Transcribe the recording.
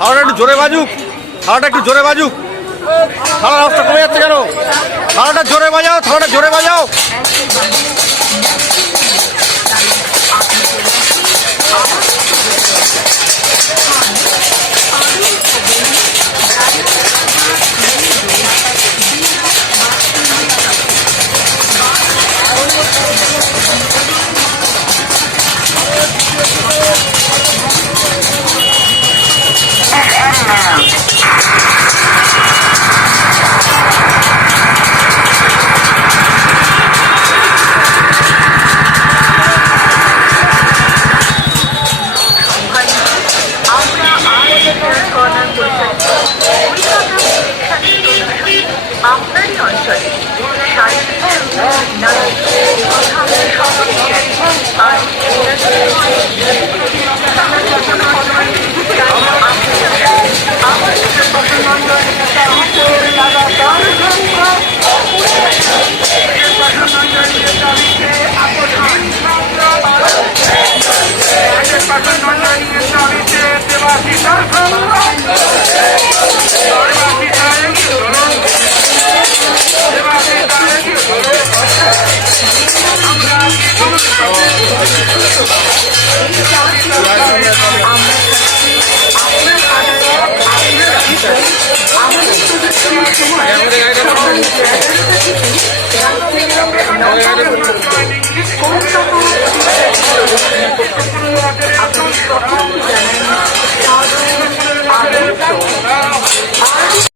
হাওড়া একটু জোরে বাজুক, হাওড়াটা একটু জোরে বাজুক। হাওড়ার রাস্তা কমে যাচ্ছে কেন? হাওড়াটা জোরে বাজাও, হাওড়াটা জোরে বাজাও। আপনারই অঞ্চলে আমাদের